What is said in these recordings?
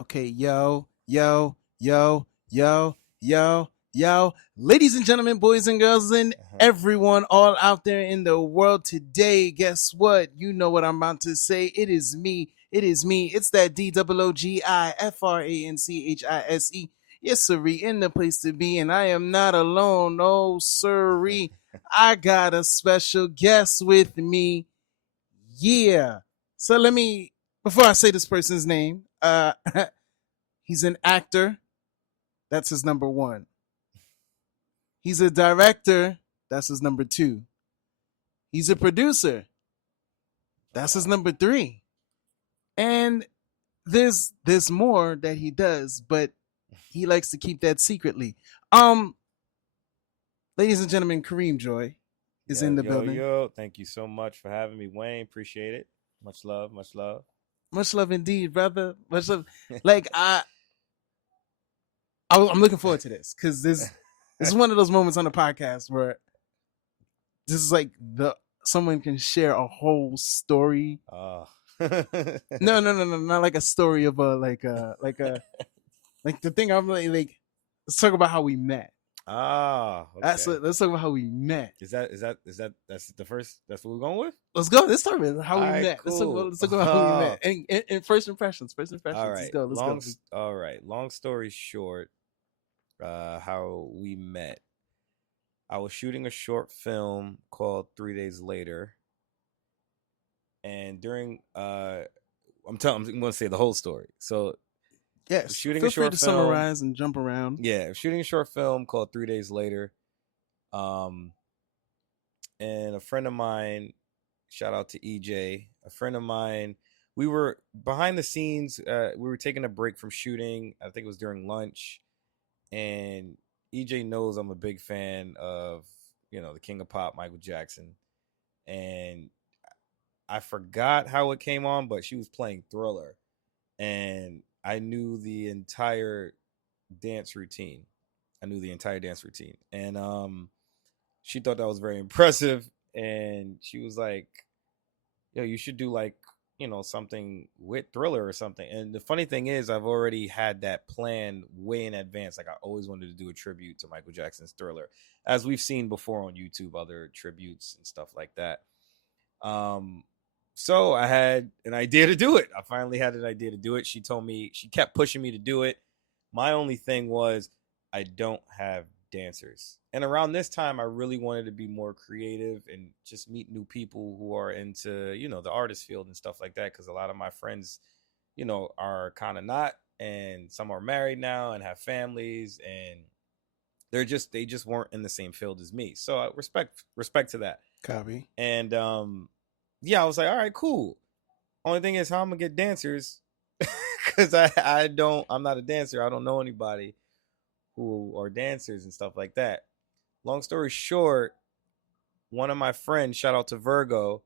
Okay, yo. Ladies and gentlemen, boys and girls, and Uh-huh. everyone all out there in the world today, guess what? You know what I'm about to say. It is me. It is me. It's that DOOGIFRANCHISE. Yes, sirree, in the place to be, and I am not alone. Oh, sirree. I got a special guest with me. Yeah. So let me, before I say this person's name, he's an actor. That's his number one. He's a director. That's his number two. He's a producer. That's his Uh, number three. And there's more that he does, but he likes to keep that secretly. Um, Ladies and gentlemen, Kareem Joy is yo, in the yo, building. yo. Thank you so much for having me, Wayne. Appreciate it. Much love, much love. Much love indeed, brother. Much love. Like I'm looking forward to this because this is one of those moments on the podcast where this is like the someone can share a whole story. oh. No, not like a story of a like the thing I'm like let's talk about how we met. Okay. Let's talk about how we met. That's the first that's what we're going with? Let's go. Let's start with how All we right, met. cool. Let's talk about how we met and first impressions. First All impressions. Let's right. go. Let's go. All right. Long story short, how we met. I was shooting a short film called 3 Days Later, and during I'm going to say the whole story. So Yes. shooting a Feel free short to film. summarize and jump around. Yeah, shooting a short film called 3 Days Later. Um, and a friend of mine, shout out to EJ, a friend of mine, we were behind the scenes. We were taking a break from shooting. I think it was during lunch, and EJ knows I'm a big fan of the King of Pop, Michael Jackson, and I forgot how it came on, but she was playing Thriller, and I knew the entire dance routine. I knew the entire dance routine, and she thought that was very impressive, and she was like, "Yo, you should do like something with Thriller or something." And the funny thing is, I've already had that plan way in advance. Like I always wanted to do a tribute to Michael Jackson's Thriller, as we've seen before on YouTube, other tributes and stuff like that. Um, so I had an idea to do it. I finally had an idea to do it. She told me, she kept pushing me to do it. My only thing was I don't have dancers. And around this time I really wanted to be more creative and just meet new people who are into, the artist field and stuff like that, cuz a lot of my friends, are kind of not, and some are married now and have families, and they just weren't in the same field as me. So I respect to that. Copy. And yeah, I was like, all right, cool. Only thing is how I'm gonna get dancers, because I'm not a dancer. I don't know anybody who are dancers and stuff like that. Long story short, one of my friends, shout out to Virgo,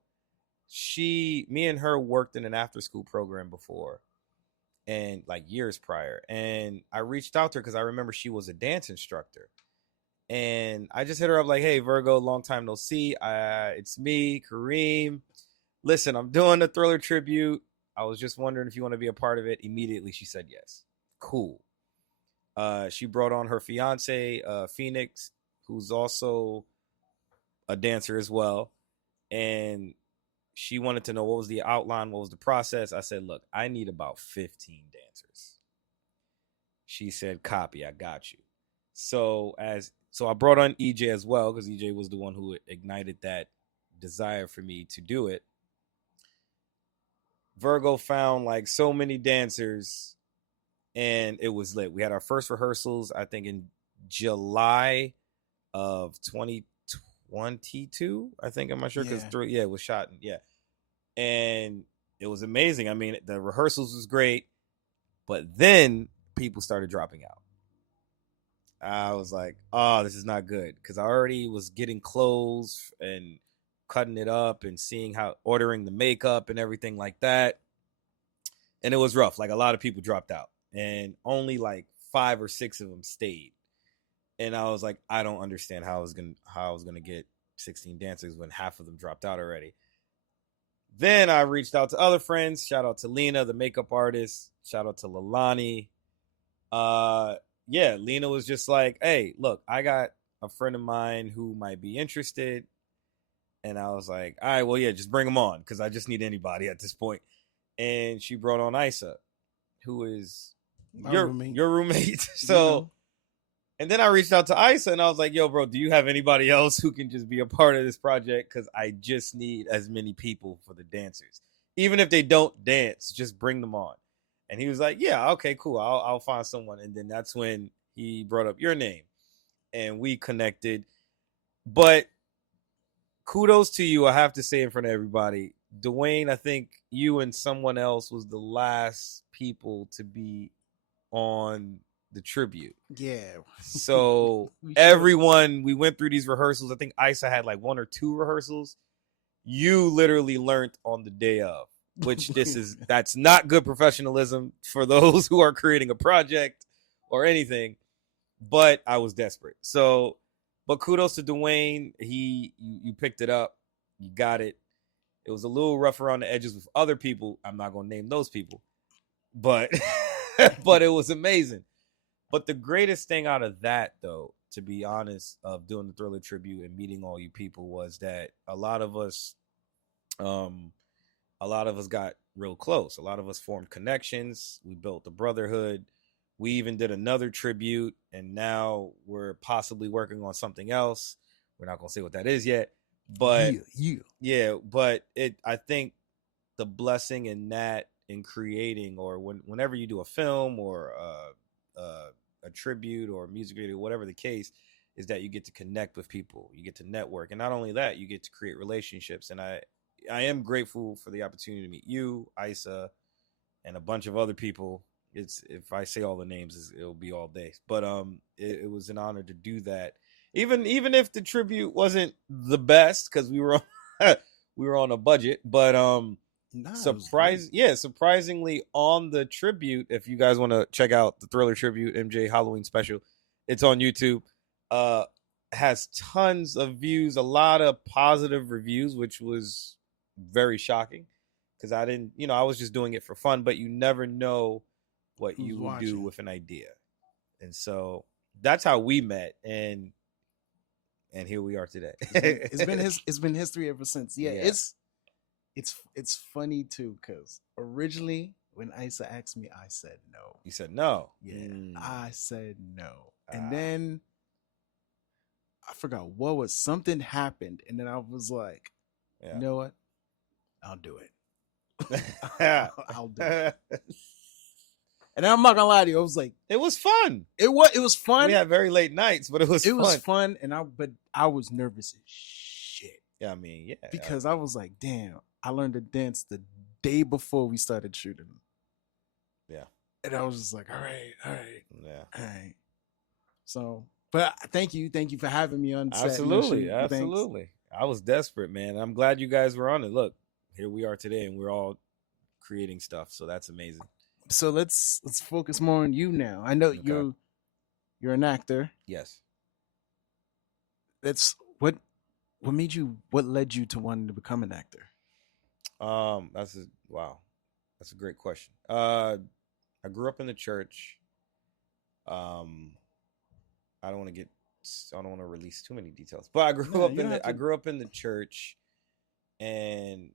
me and her worked in an after school program before, and like years prior. And I reached out to her because I remember she was a dance instructor. And I just hit her up like, "Hey Virgo, long time no see. It's me, Kareem. Listen, I'm doing a Thriller tribute. I was just wondering if you want to be a part of it." Immediately she said yes. Cool. She brought on her fiance, Phoenix, who's also a dancer as well. And she wanted to know what was the outline, what was the process. I said, look, I need about 15 dancers. She said, copy, I got you. So I brought on EJ as well, because EJ was the one who ignited that desire for me to do it. Virgo found like so many dancers, and it was lit. We had our first rehearsals, I think, in July of 2022. I think, I'm not sure, because Yeah. it was shot. Yeah, and it was amazing. I mean, the rehearsals was great, but then people started dropping out. I was like, oh, this is not good, because I already was getting clothes and cutting it up and seeing how ordering the makeup and everything like that. And it was rough. Like a lot of people dropped out, and only like 5 or 6 of them stayed. And I was like, I don't understand how I was gonna get 16 dancers when half of them dropped out already. Then I reached out to other friends. Shout out to Lena, the makeup artist. Shout out to Lalani. Yeah, Lena was just like, hey, look, I got a friend of mine who might be interested. And I was like, all right, well, yeah, just bring them on because I just need anybody at this point. And she brought on Isa, who is your roommate. So, and then I reached out to Isa and I was like, yo, bro, do you have anybody else who can just be a part of this project? Because I just need as many people for the dancers. Even if they don't dance, just bring them on. And he was like, yeah, okay, cool. I'll find someone. And then that's when he brought up your name and we connected. But kudos to you, I have to say in front of everybody. Dwayne, I think you and someone else was the last people to be on the tribute. Yeah. So everyone, we went through these rehearsals. I think Isa had like 1 or 2 rehearsals. You literally learned on the day of, which that's not good professionalism for those who are creating a project or anything. But I was desperate. So, but kudos to Dwayne. You picked it up. You got it. It was a little rough around the edges with other people. I'm not going to name those people. But but it was amazing. But the greatest thing out of that, though, to be honest, of doing the Thriller tribute and meeting all you people was that a lot of us got real close. A lot of us formed connections. We built a brotherhood. We even did another tribute, and now we're possibly working on something else. We're not going to say what that is yet, but yeah, but I think the blessing in that, in creating, or whenever you do a film or a tribute or a music video, whatever the case, is that you get to connect with people, you get to network, and not only that, you get to create relationships. And I am grateful for the opportunity to meet you, Isa, and a bunch of other people. It's, if I say all the names, it'll be all day. But it was an honor to do that. Even if the tribute wasn't the best because we were on a budget, but surprisingly on the tribute, if you guys want to check out the Thriller tribute MJ Halloween special, it's on YouTube. Has tons of views, a lot of positive reviews, which was very shocking because I didn't, I was just doing it for fun, but you never know what you will do with an idea. And so that's how we met, and here we are today. It's been history ever since. Yeah. It's funny too, because originally when Isa asked me, I said no. You said no. Yeah. I said no. And then I forgot what was, something happened, and then I was like, you know what? I'll do it. I'll do it. And I'm not gonna lie to you, I was like, it was fun. It was fun. We had very late nights, but it was fun. And I was nervous as shit. Yeah, I mean, yeah. Because I was like, damn, I learned to dance the day before we started shooting. Yeah. And I was just like, all right. Yeah. All right. So, but thank you for having me on set. Absolutely. I was desperate, man. I'm glad you guys were on it. Look, here we are today, and we're all creating stuff. So that's amazing. So let's focus more on you now. I know you're an actor. Yes. That's what led you to wanting to become an actor? That's a great question. I grew up in the church. I don't want to release too many details, but I grew up in the church, and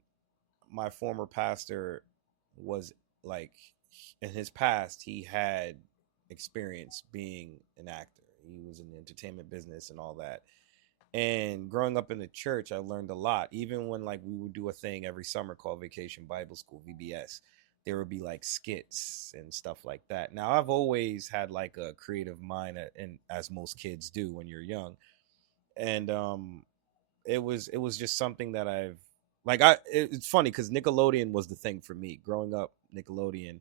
my former pastor was like, in his past, he had experience being an actor. He was in the entertainment business and all that. And growing up in the church, I learned a lot. Even when like we would do a thing every summer called Vacation Bible School, VBS, there would be like skits and stuff like that. Now, I've always had like a creative mind, and as most kids do when you're young. And it was just something that it's funny because Nickelodeon was the thing for me. Growing up, Nickelodeon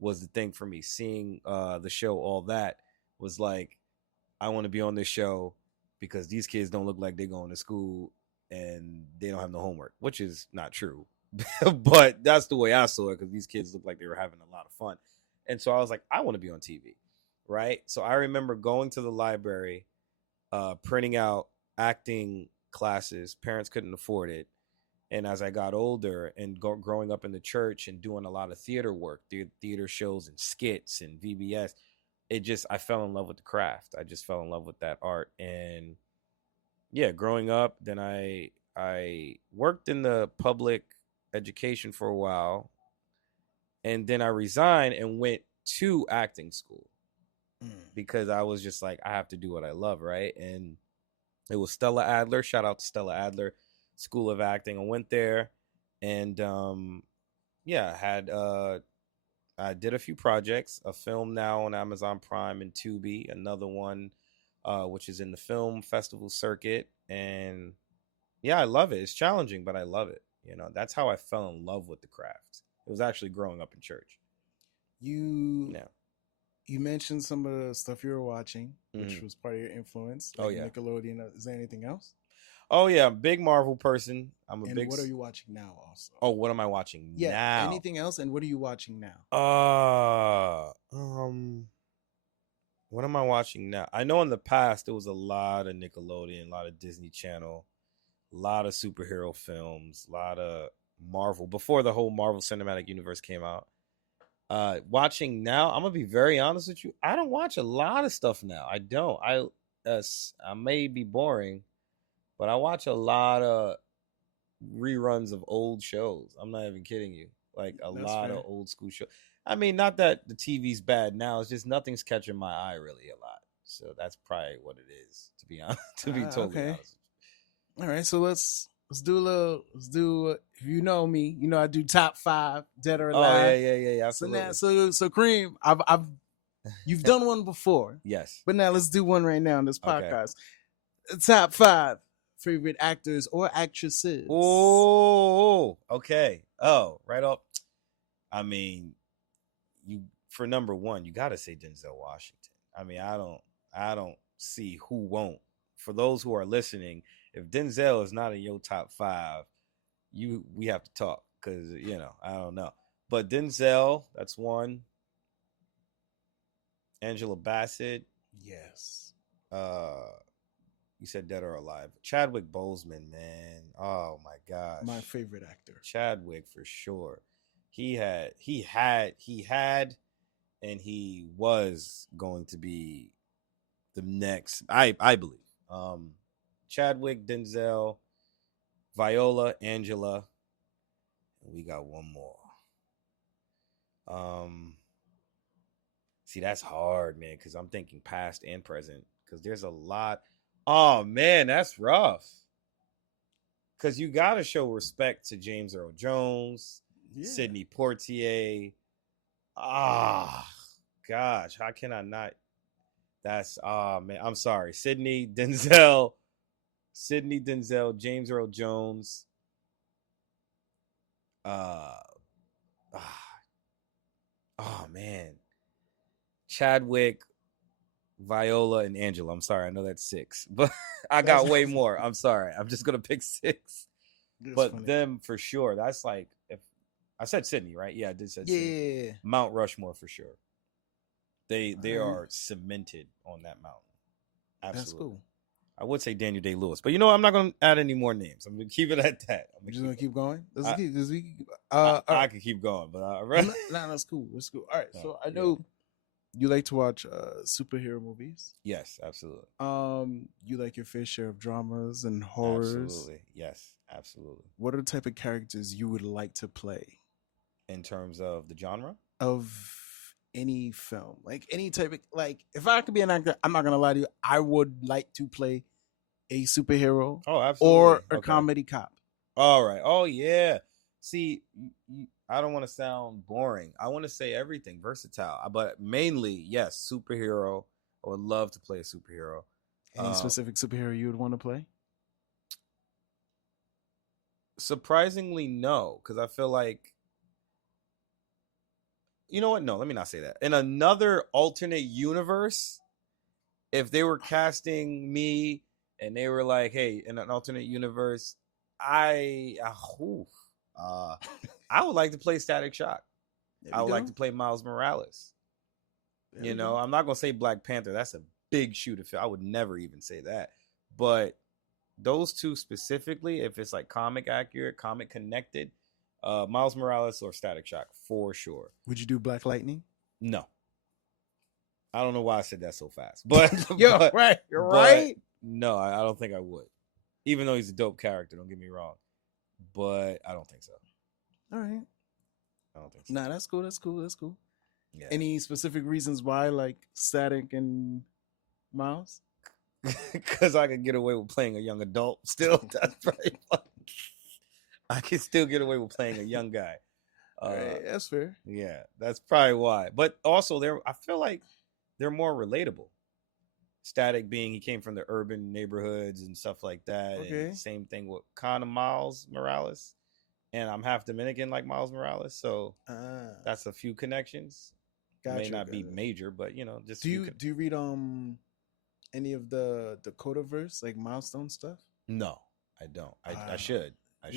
was the thing for me. Seeing the show All That was like, I want to be on this show because these kids don't look like they're going to school and they don't have no homework, which is not true. But that's the way I saw it, because these kids look like they were having a lot of fun. And so I was like, I want to be on TV, right? So I remember going to the library, printing out acting classes. Parents couldn't afford it. And as I got older and growing up in the church and doing a lot of theater work, theater shows and skits and VBS, I fell in love with the craft. I just fell in love with that art. And yeah, growing up, then I worked in the public education for a while, and then I resigned and went to acting school because I was just like, I have to do what I love, right? And it was Stella Adler. Shout out to Stella Adler School of Acting. I went there, and yeah, I did a few projects. A film now on Amazon Prime and Tubi. Another one, which is in the film festival circuit, and yeah, I love it. It's challenging, but I love it. That's how I fell in love with the craft. It was actually growing up in church. You Yeah. you mentioned some of the stuff you were watching, which Mhm. was part of your influence. Oh, yeah. Nickelodeon. Is there anything else? Oh yeah, I'm a big Marvel person. And what are you watching now? Also, Oh, what am I watching now? anything else? And what are you watching now? What am I watching now? I know in the past there was a lot of Nickelodeon, a lot of Disney Channel, a lot of superhero films, a lot of Marvel before the whole Marvel Cinematic Universe came out. Watching now, I'm gonna be very honest with you. I don't watch a lot of stuff now. I don't. I may be boring, but I watch a lot of reruns of old shows. I'm not even kidding you. Like a That's lot fair. of old school shows. I mean, not that the TV's bad now. It's just nothing's catching my eye really a lot. So that's probably what it is. To be honest, to be totally Okay. honest. All right, so let's do a little. Let's do. If you know me, you know I do top 5 dead or Oh alive. yeah, So absolutely. now, so Kareem, you've done one before, Yes. but now let's do one right now on this Okay. podcast. Top 5 favorite actors or actresses. Oh, okay. Oh, right up. I mean, for number one, you got to say Denzel Washington. I mean, I don't see who won't. For those who are listening, if Denzel is not in your top 5, we have to talk because I don't know. But Denzel, that's one. Angela Bassett. Yes. You said dead or alive. Chadwick Boseman, man. Oh my gosh. My favorite actor. Chadwick for sure. He had, and he was going to be the next. I believe. Chadwick, Denzel, Viola, Angela, and we got one more. See, that's hard, man, because I'm thinking past and present. Because there's a lot. Oh man, that's rough. Because you got to show respect to James Earl Jones, Sidney Poitier. Gosh, how can I not? That's man, I'm sorry. Sidney, Denzel, James Earl Jones. Oh man, Chadwick, Viola, and Angela. I'm sorry, I know that's 6, but I got way more. I'm sorry. I'm just gonna pick 6. But funny. Them for sure. That's like, if I said Sydney, right? Yeah, I did say Sydney. Mount Rushmore for sure. They are cemented on that mountain. Absolutely. That's cool. I would say Daniel Day-Lewis, but I'm not going to add any more names. I'm going to keep it at that. You're just going to keep going? I could keep going, but that's cool. That's cool. All right, so I know you like to watch superhero movies. Yes, absolutely. You like your fair share of dramas and horrors. Absolutely. Yes, absolutely. What are the type of characters you would like to play? In terms of the genre? Of any film. Like any type of, like, if I could be an actor, I'm not going to lie to you, I would like to play a superhero. Oh, absolutely. Or a comedy cop. All right. Oh, yeah. See, I don't want to sound boring. I want to say everything, versatile. But mainly, yes, superhero. I would love to play a superhero. Any specific superhero you would want to play? Surprisingly, no. Because I feel like, you know what? No, let me not say that. In another alternate universe, if they were casting me and they were like, hey, in an alternate universe, I would like to play Static Shock. I would like to play Miles Morales. I'm not going to say Black Panther. That's a big shoe to fill. I would never even say that. But those two specifically, if it's like comic accurate, comic connected, Miles Morales or Static Shock for sure. Would you do Black Lightning? No. I don't know why I said that so fast. But You're right. No, I don't think I would. Even though he's a dope character, don't get me wrong. But I don't think so. All right. I don't think so. Nah, that's cool. That's cool. That's cool. Yeah. Any specific reasons why, like Static and Miles? Because I could get away with playing a young adult still. That's probably fun. I can still get away with playing a young guy. Right, that's fair. Yeah, that's probably why. But also, I feel like they're more relatable. Static being he came from the urban neighborhoods and stuff like that. Okay. And same thing with kind of Miles Morales. And I'm half Dominican like Miles Morales, so that's a few connections. May not be major, but just do you read any of the Codaverse, like milestone stuff? No, I don't. I should. I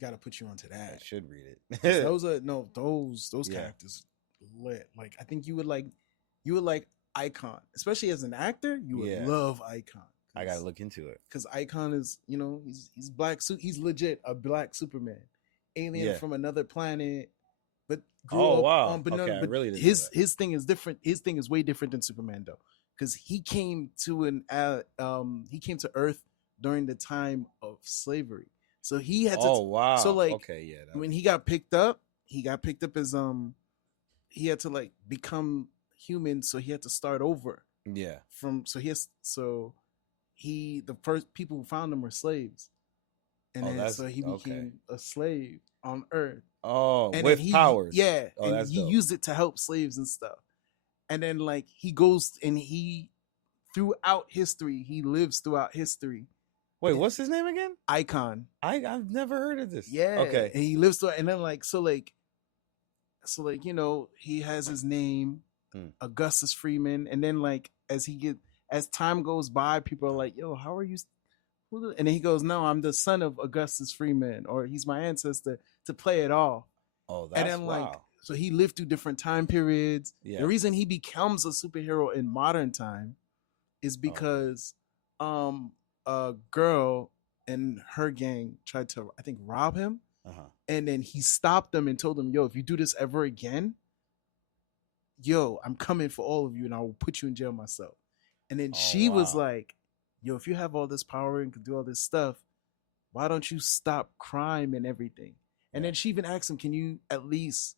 got to put you onto that. I should read it. those characters lit. Like I think you would like Icon, especially as an actor. You would love Icon. I gotta look into it because Icon is he's black. He's legit a black Superman, alien from another planet. But grew up on, but okay, but really his thing is different. His thing is way different than Superman though, because he came to Earth during the time of slavery. So he had to. Oh wow! So like, okay, yeah. When he got picked up as he had to like become human, so he had to start over. Yeah. The first people who found him were slaves, and he became a slave on Earth. Oh, and with powers. Yeah, and he used it to help slaves and stuff. And then like he goes and throughout history, he lives throughout history. Wait, what's his name again? Icon. I've never heard of this. Yeah. Okay. And he lives through, and then he has his name, Augustus Freeman, and then like as time goes by, people are like, "Yo, how are you?" And then he goes, "No, I'm the son of Augustus Freeman, or he's my ancestor." To play it all. Oh, that's and then so he lived through different time periods. Yeah. The reason he becomes a superhero in modern time is because a girl and her gang tried to, I think, rob him. And then he stopped them and told them, "Yo, if you do this ever again, I'm coming for all of you and I will put you in jail myself." And then she was like, "Yo, if you have all this power and can do all this stuff, why don't you stop crime and everything?" And then she even asked him, "Can you at least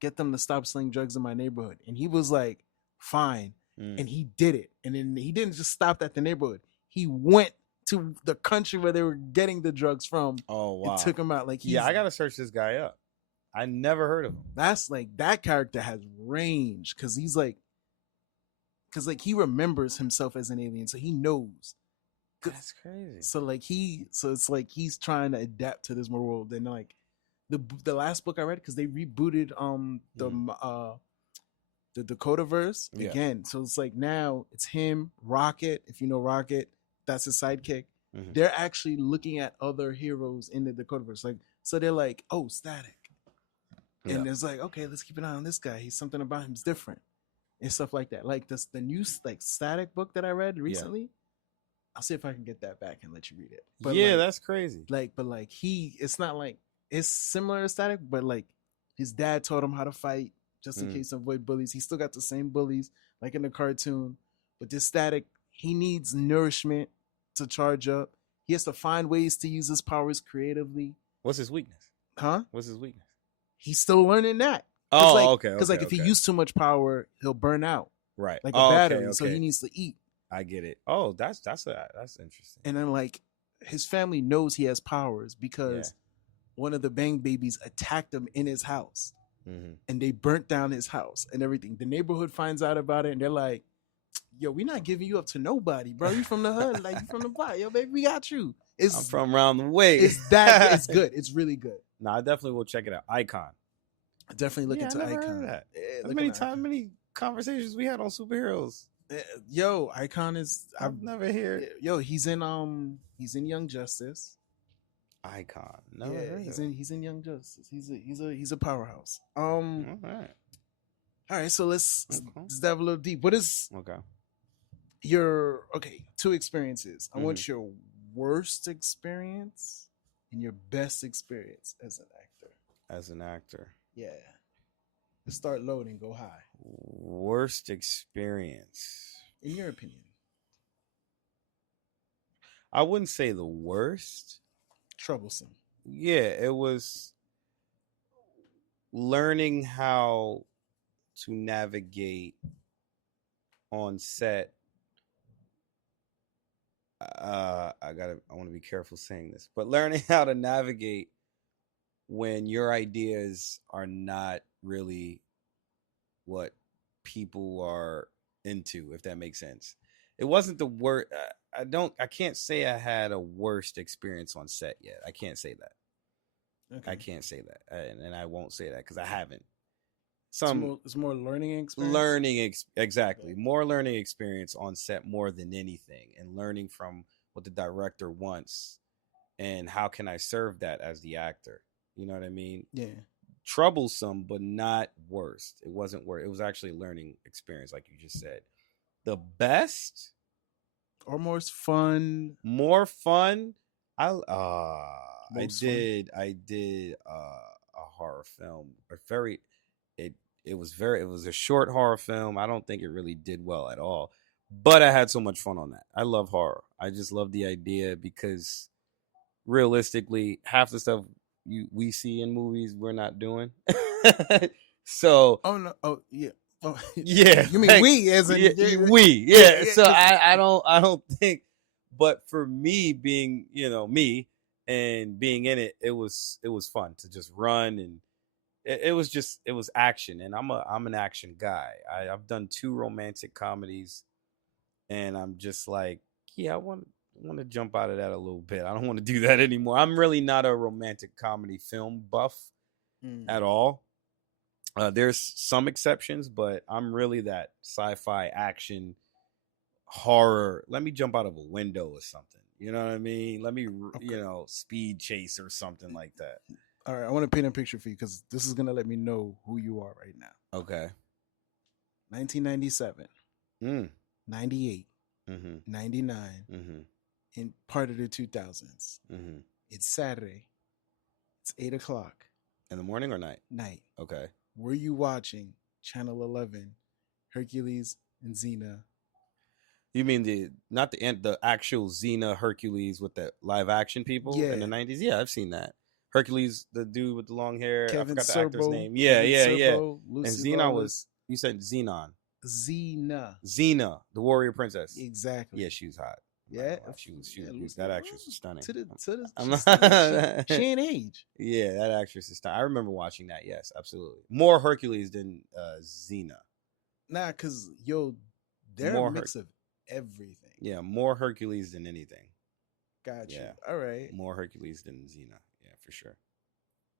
get them to stop selling drugs in my neighborhood?" And he was like, "Fine." And he did it. And then he didn't just stop at the neighborhood. He went to the country where they were getting the drugs from. Oh, wow. And took him out. Like, I got to search this guy up. I never heard of him. That's like, that character has range because he's like, he remembers himself as an alien. So he knows. That's crazy. So it's like he's trying to adapt to this world. And like, the last book I read, because they rebooted the Dakotaverse again. So it's like now it's him, Rocket. If you know Rocket, that's his sidekick. They're actually looking at other heroes in the Dakotaverse. Like, so they're like, "Oh, Static," and it's like, "Okay, let's keep an eye on this guy. He's something about him's different," and stuff like that. Like the new like Static book that I read recently. Yeah. I'll see if I can get that back and let you read it. But that's crazy. It's not like. It's similar to Static, but like his dad taught him how to fight just in case to avoid bullies. He still got the same bullies like in the cartoon, but this Static, he needs nourishment to charge up. He has to find ways to use his powers creatively. What's his weakness? Huh? What's his weakness? He's still learning that. Oh, okay. Because if he used too much power, he'll burn out. Right. Like a battery. Okay. So he needs to eat. I get it. Oh, that's interesting. And then like his family knows he has powers because one of the Bang Babies attacked him in his house, and they burnt down his house and everything. The neighborhood finds out about it, and they're like, "Yo, we're not giving you up to nobody, bro. You from the hood, like you from the block. Yo, baby, we got you." I'm from around the way. It's good. It's really good. No, I definitely will check it out. Icon. Definitely look into I never Icon. Heard of that. Many conversations we had on superheroes. Yo, Icon is. I've never heard. Yo, he's in Young Justice. Icon. He's in Young Justice. He's a powerhouse. All right. All right, so let's dive a little deep. What is your 2 experiences? I want your worst experience and your best experience as an actor. As an actor. Yeah. Let's start low and go high. Worst experience. In your opinion. I wouldn't say the worst. Troublesome. Yeah, it was learning how to navigate on set. I want to be careful saying this, but learning how to navigate when your ideas are not really what people are into, if that makes sense. It wasn't the worst. I can't say I had a worst experience on set yet. I can't say that. Okay. I can't say that. And I won't say that because I haven't. It's more learning experience. Exactly. More learning experience on set more than anything, and learning from what the director wants and how can I serve that as the actor. You know what I mean? Yeah. Troublesome, but not worst. It wasn't worse. It was actually a learning experience, like you just said. The best or most fun. More fun. I Most did a horror film. It was a short horror film. I don't think it really did well at all. But I had so much fun on that. I love horror. I just love the idea because realistically, half the stuff we see in movies we're not doing. So Oh no! Oh yeah! Oh, yeah, you mean like, we as in we? Yeah. So I don't think. But for me, being me and being in it, it was fun to just run, and it was action, and I'm an action guy. I've done 2 romantic comedies, and I'm just like, yeah, I want to jump out of that a little bit. I don't want to do that anymore. I'm really not a romantic comedy film buff at all. There's some exceptions, but I'm really that sci-fi action horror. Let me jump out of a window or something. You know what I mean? Let me, speed chase or something like that. All right, I want to paint a picture for you because this is gonna let me know who you are right now. Okay. 1997, 98, 99, and part of the 2000s. It's Saturday. It's 8:00 in the morning or night. Night. Okay. Were you watching Channel 11, Hercules and Xena? You mean the actual Xena Hercules with the live action people in the 90s? Yeah, I've seen that. Hercules, the dude with the long hair. Kevin I forgot Sorbo, the actor's name. Yeah. Lucy And Xena Lawless. you said Xenon. Xena, the warrior princess. Exactly. Yeah, she was hot. Yeah, she was that actress was stunning. She ain't age. Yeah, that actress is stunning. I remember watching that. Yes, absolutely. More Hercules than Xena. Nah, cause they're more a mix of everything. Yeah, more Hercules than anything. Gotcha. Yeah. All right. More Hercules than Xena. Yeah, for sure.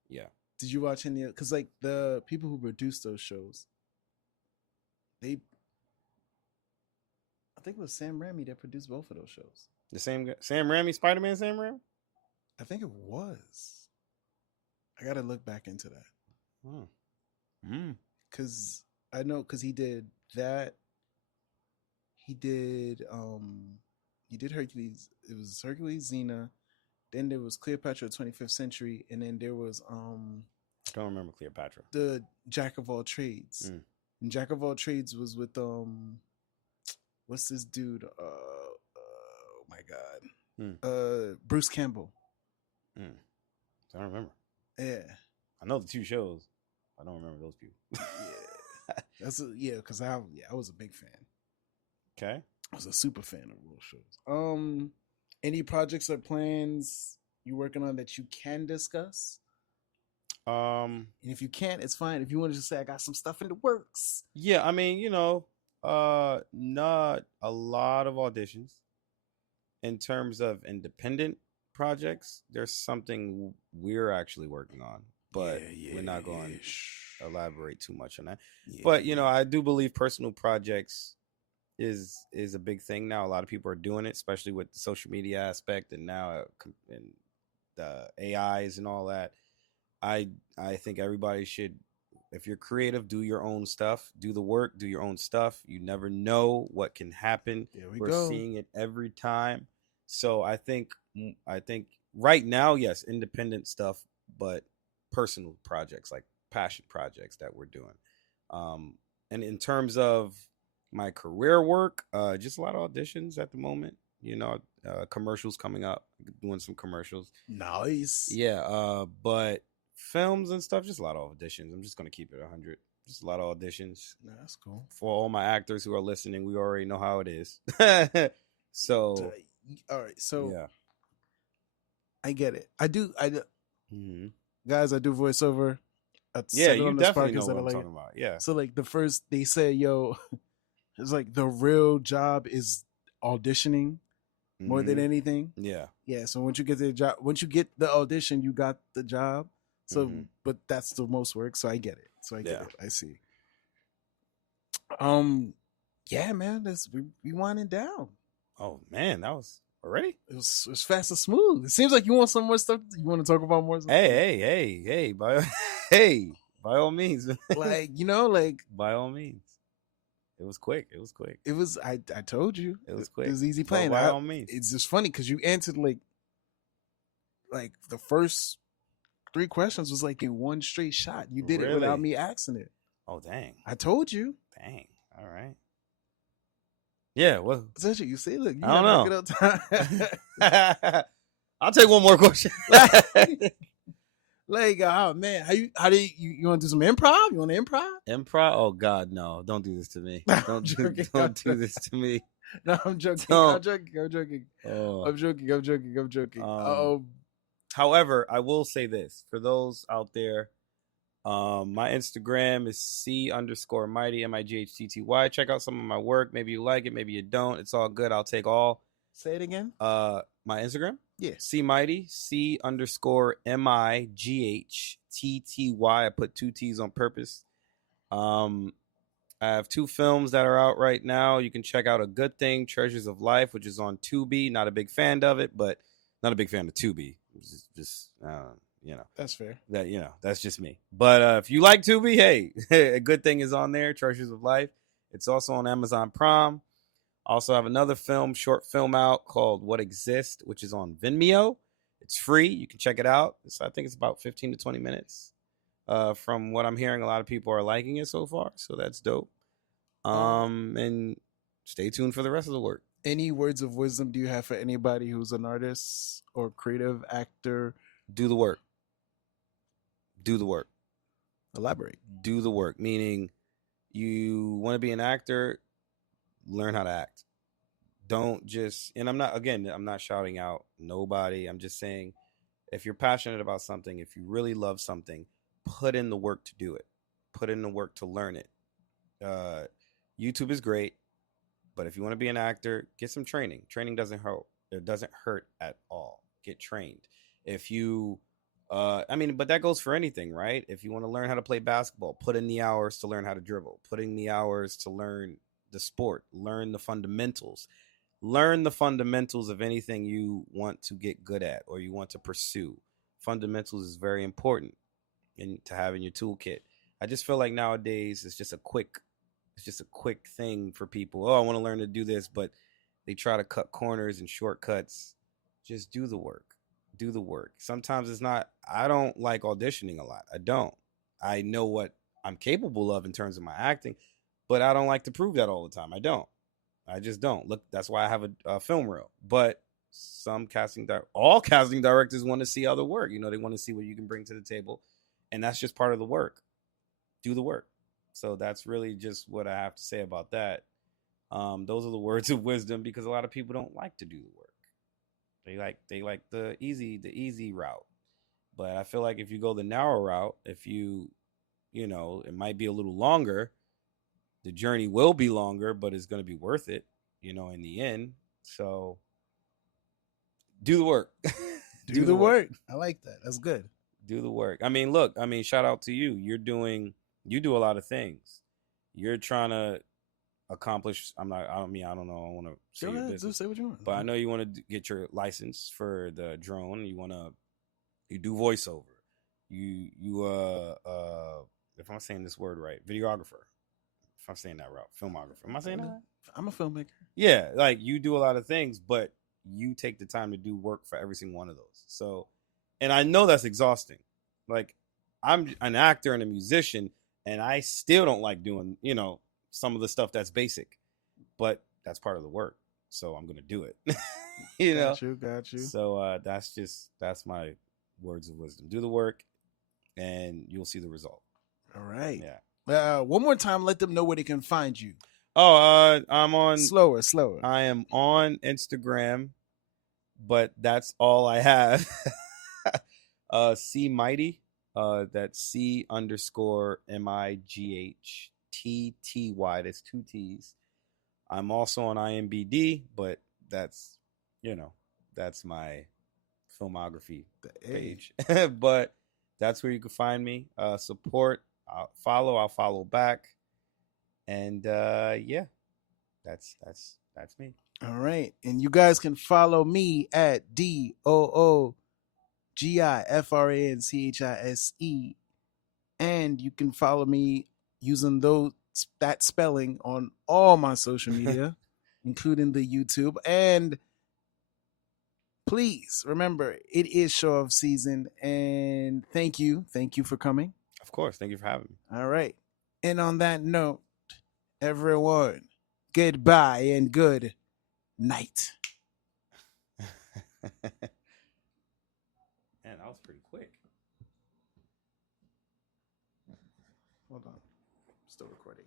Yeah. Did you watch any? Because like the people who produced those shows, I think it was Sam Raimi that produced both of those shows. The same guy, Sam Raimi, Spider-Man, Sam Raimi. I think it was. I gotta look back into that. Because I know because he did that. He did Hercules. It was Hercules, Xena. Then there was Cleopatra 25th Century, and then there was I don't remember Cleopatra. The Jack of All Trades. And Jack of All Trades was with what's this dude? Oh my god. Bruce Campbell. I don't remember. Yeah. I know the 2 shows. I don't remember those people. Yeah. Because I was a big fan. Okay. I was a super fan of those shows. Any projects or plans you working on that you can discuss? And if you can't, it's fine. If you want to just say I got some stuff in the works. Yeah, I mean, not a lot of auditions. In terms of independent projects, there's something we're actually working on, but we're not going to elaborate too much on that. But I do believe personal projects is a big thing now. A lot of people are doing it, especially with the social media aspect, and now and the AIs and all that. I think everybody should, if you're creative, do your own stuff, do the work, do your own stuff. You never know what can happen. We're seeing it every time. So I think I think right now, yes, independent stuff, but personal projects like passion projects that we're doing. And in terms of my career work, just a lot of auditions at the moment. Commercials coming up, doing some commercials. Nice. Yeah, but films and stuff, just a lot of auditions. I'm just gonna keep it 100. Just a lot of auditions. No, that's cool. For all my actors who are listening, we already know how it is. So, all right. So yeah. I get it. I do. Mm-hmm. Guys, I do voiceover. Yeah, you definitely know what I'm talking about. Yeah. So like the first they say, yo, it's like the real job is auditioning more than anything. Yeah. Yeah. So once you get the job, once you get the audition, you got the job. So, but that's the most work. So I get it. So I get it. I see. Yeah, man. We winding down. Oh man, that was already. It was fast and smooth. It seems like you want some more stuff. You want to talk about more stuff? Hey, by all means. Like, by all means. It was quick. It was. I told you. It was quick. It was easy playing. By all means. It's just funny because you answered like the first 3 questions was like in one straight shot. You did it without me asking it. Oh dang! I told you. Dang. All right. Yeah. Well, essentially, you see, look. You I don't know. I'll take one more question. Like, oh man, how do you want to do some improv? You want to improv? Improv? Oh God, no! Don't do this to me. Don't do this to me. No, I'm joking. I'm joking. I'm joking. However, I will say this for those out there. My Instagram is C_mighty MIGHTTY. Check out some of my work. Maybe you like it, maybe you don't. It's all good. I'll take all. Say it again. My Instagram? Yeah. C_mighty, C_MIGHTTY. I put 2 T's on purpose. I have 2 films that are out right now. You can check out A Good Thing, Treasures of Life, which is on Tubi. Not a big fan of it, but not a big fan of Tubi. Just that's fair. That's just me. But if you like Tubi, hey, A Good Thing is on there, Treasures of Life. It's also on Amazon Prime. Also have another short film out called What Exists, which is on Vimeo. It's free. You can check it out. I think it's about 15 to 20 minutes. From what I'm hearing, a lot of people are liking it so far, so that's dope. And stay tuned for the rest of the work. Any words of wisdom do you have for anybody who's an artist or creative actor? Do the work. Do the work. Elaborate. Do the work, meaning you want to be an actor, learn how to act. Don't just, and I'm not shouting out nobody. I'm just saying, if you're passionate about something, if you really love something, put in the work to do it. Put in the work to learn it. YouTube is great, but if you want to be an actor, get some training. Training doesn't hurt. It doesn't hurt at all. Get trained. If you but that goes for anything, right? If you want to learn how to play basketball, put in the hours to learn how to dribble, put in the hours to learn the sport, learn the fundamentals. Learn the fundamentals of anything you want to get good at or you want to pursue. Fundamentals is very important to have in your toolkit. I just feel like nowadays it's just a quick thing for people. Oh, I want to learn to do this, but they try to cut corners and shortcuts. Just do the work. Do the work. Sometimes it's not, I don't like auditioning a lot. I don't. I know what I'm capable of in terms of my acting, but I don't like to prove that all the time. I don't. I just don't. Look, that's why I have a film reel. But all casting directors want to see other work. They want to see what you can bring to the table. And that's just part of the work. Do the work. So that's really just what I have to say about that. Those are the words of wisdom because a lot of people don't like to do the work. They like the easy route. But I feel like if you go the narrow route, if it might be a little longer. The journey will be longer, but it's going to be worth it, in the end. So do the work. do the work. I like that. That's good. Do the work. Shout out to you. You do a lot of things. You're trying to accomplish. I don't know. I want to say your business. Say what you want. But I know you want to get your license for the drone. You do voiceover. You if I'm saying this word right, videographer. If I'm saying that route, filmographer. Am I saying that? I'm a filmmaker. Yeah, like you do a lot of things, but you take the time to do work for every single one of those. So, and I know that's exhausting. Like, I'm an actor and a musician, and I still don't like doing, some of the stuff that's basic, but that's part of the work. So I'm gonna do it. Got you. So that's my words of wisdom. Do the work, and you'll see the result. All right. Yeah. One more time, let them know where they can find you. Oh, I'm on. Slower. I am on Instagram, but that's all I have. C Mighty. That's C_MIGHTTY. That's 2 T's. I'm also on IMBD, but that's my filmography page. But that's where you can find me. Support. I'll follow back. And yeah, that's me. All right. And you guys can follow me at DOOGIFRANCHISE. And you can follow me using that spelling on all my social media, including the YouTube. And please remember, it is show off season. And thank you for coming. Of course, thank you for having me. All right. And on that note, everyone, goodbye and good night. Man, that was pretty quick. Hold on. Still recording.